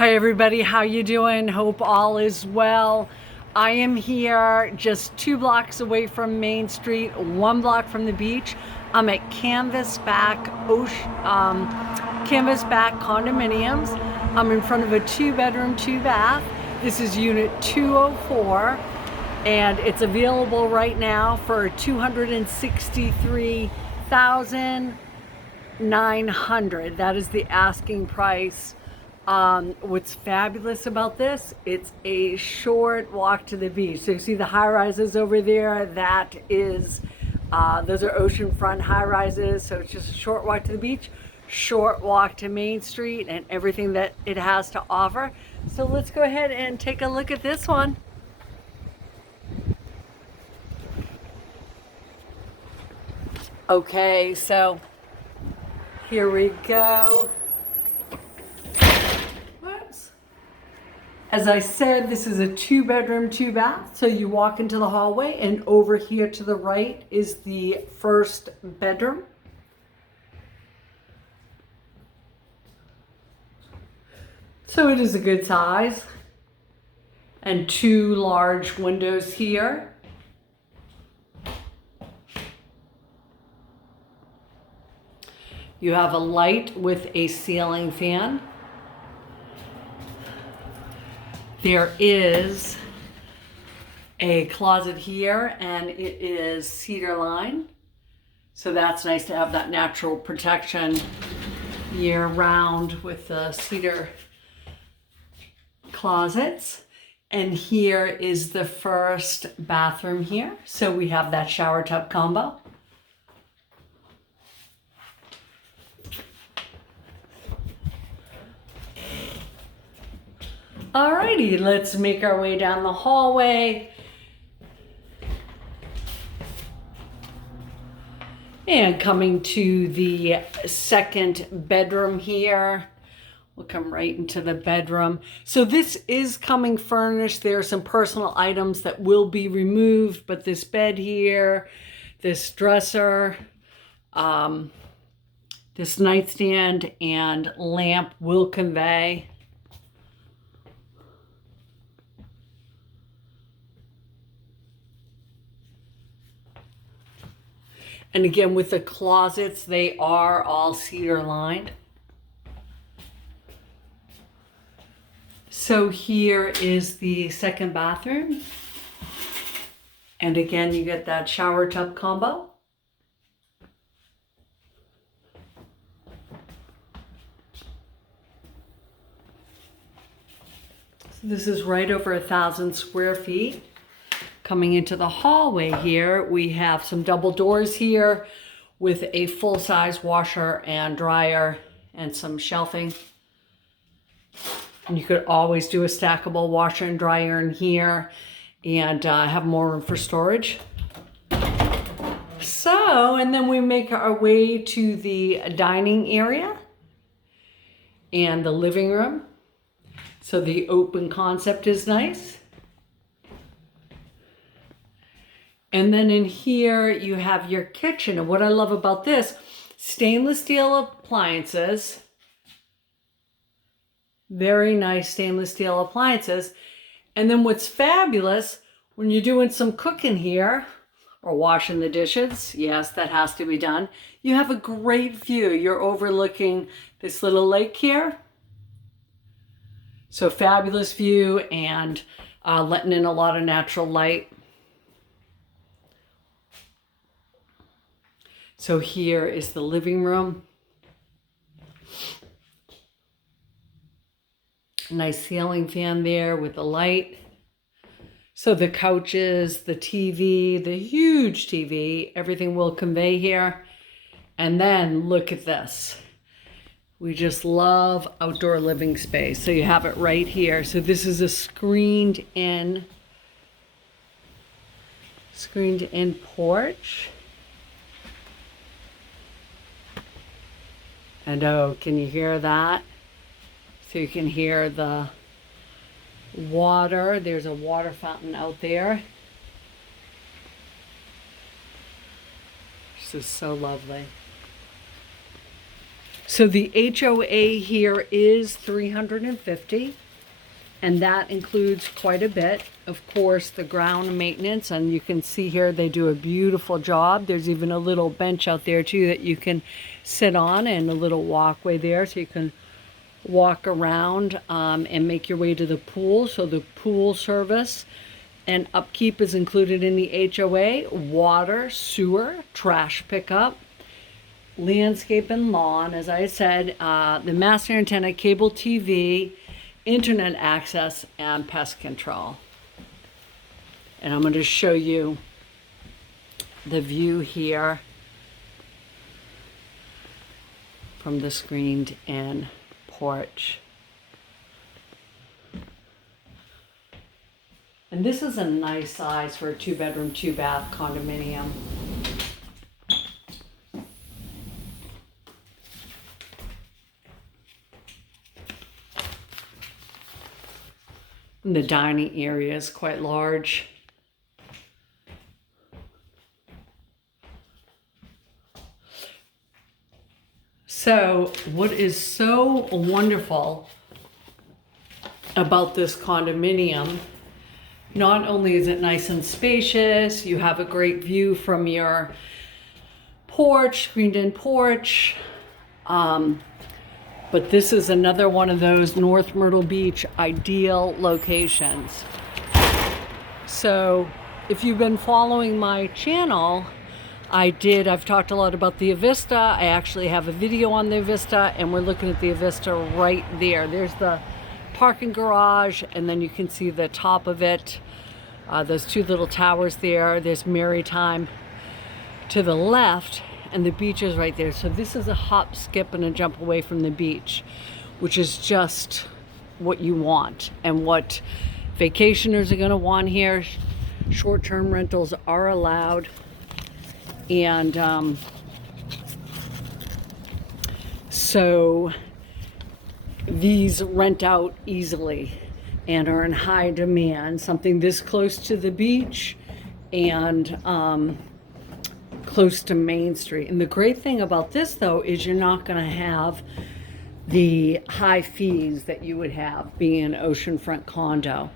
Hi everybody, how you doing? Hope all is well. I am here just 2 blocks away from Main Street, 1 block from the beach. I'm at Canvasback condominiums. I'm in front of a 2-bedroom, 2-bath. This is unit 204 and it's available right now for $263,900. That is the asking price. What's fabulous about this, it's a short walk to the beach. So you see the high rises over there, that is, those are oceanfront high rises. So it's just a short walk to the beach, short walk to Main Street and everything that it has to offer. So let's go ahead and take a look at this one. Okay, so here we go. As I said, this is a 2-bedroom, 2-bath. So you walk into the hallway and over here to the right is the first bedroom. So it is a good size. And 2 large windows here. You have a light with a ceiling fan. There is a closet here and it is cedar line. So that's nice to have that natural protection year round with the cedar closets. And here is the first bathroom here. So we have that shower tub combo. Alrighty, let's make our way down the hallway. And coming to the second bedroom here. We'll come right into the bedroom. So this is coming furnished. There are some personal items that will be removed, but this bed here, this dresser, this nightstand and lamp will convey. And again, with the closets, they are all cedar lined. So here is the second bathroom. And again, you get that shower tub combo. So this is right over 1,000 square feet. Coming into the hallway here, we have some double doors here with a full-size washer and dryer and some shelving. And you could always do a stackable washer and dryer in here and have more room for storage. So, and then we make our way to the dining area and the living room. So the open concept is nice. And then in here, you have your kitchen. And what I love about this, stainless steel appliances. Very nice stainless steel appliances. And then what's fabulous, when you're doing some cooking here, or washing the dishes, yes, that has to be done, you have a great view. You're overlooking this little lake here. So fabulous view and letting in a lot of natural light. So here is the living room. Nice ceiling fan there with the light. So the couches, the TV, the huge TV, everything will convey here. And then look at this. We just love outdoor living space. So you have it right here. So this is a screened in porch. And oh, can you hear that? So you can hear the water. There's a water fountain out there. This is so lovely. So the HOA here is $350, and that includes quite a bit. Of course, the ground maintenance, and you can see here they do a beautiful job. There's even a little bench out there too that you can sit on, and a little walkway there so you can walk around and make your way to the pool. So the pool service and upkeep is included in the HOA. Water, sewer, trash pickup, landscape and lawn, as I said, the master antenna, cable TV, internet access, and pest control. And I'm going to show you the view here from the screened in porch. And this is a nice size for a 2-bedroom, 2-bath condominium. And the dining area is quite large. So what is so wonderful about this condominium, not only is it nice and spacious, you have a great view from your porch, screened in porch, but this is another one of those North Myrtle Beach ideal locations. So if you've been following my channel, I've talked a lot about the Avista. I actually have a video on the Avista, and we're looking at the Avista right there. There's the parking garage, and then you can see the top of it. Those 2 little towers there. There's Maritime to the left, and the beach is right there. So this is a hop, skip, and a jump away from the beach, which is just what you want and what vacationers are going to want here. Short-term rentals are allowed. And so these rent out easily and are in high demand. Something this close to the beach and close to Main Street. And the great thing about this, though, is you're not going to have the high fees that you would have being an oceanfront condo.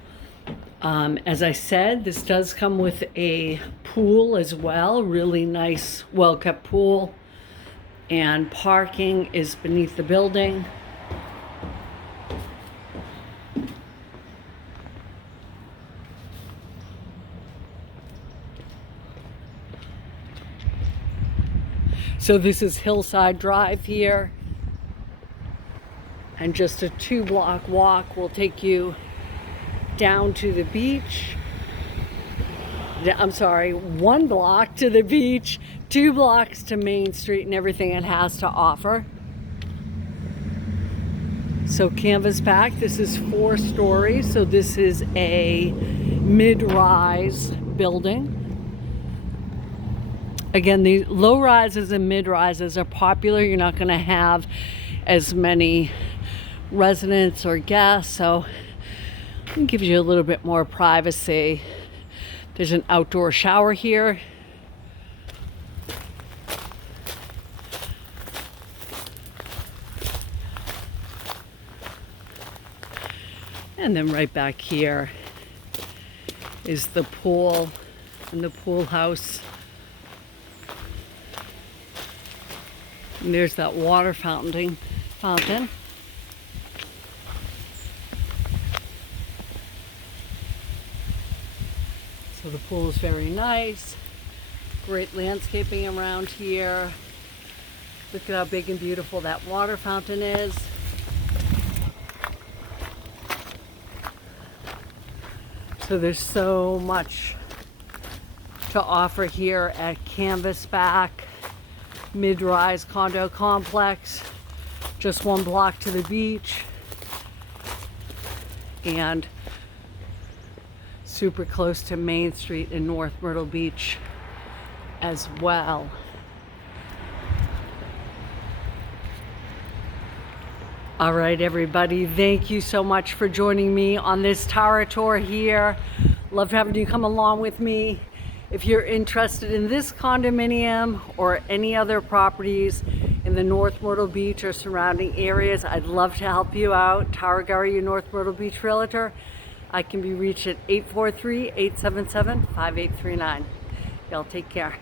As I said, this does come with a pool as well, really nice, well-kept pool, and parking is beneath the building. So this is Hillside Drive here, and just a 2-block walk will take you down to the beach. I'm sorry, 1 block to the beach, 2 blocks to Main Street and everything it has to offer. So Canvasback, this is 4 stories, so this is a mid-rise building. Again, the low rises and mid rises are popular. You're not going to have as many residents or guests, so it gives you a little bit more privacy. There's an outdoor shower here. And then right back here is the pool and the pool house. And there's that water fountain. So the pool is very nice. Great landscaping around here. Look at how big and beautiful that water fountain is. So there's so much to offer here at Canvasback mid-rise condo complex. Just 1 block to the beach and super close to Main Street in North Myrtle Beach as well. All right, everybody, thank you so much for joining me on this tower tour here. Love having you come along with me. If you're interested in this condominium or any other properties in in the North Myrtle Beach or surrounding areas, I'd love to help you out. Tara Gurry, your North Myrtle Beach Realtor. I can be reached at 843-877-5839. Y'all take care.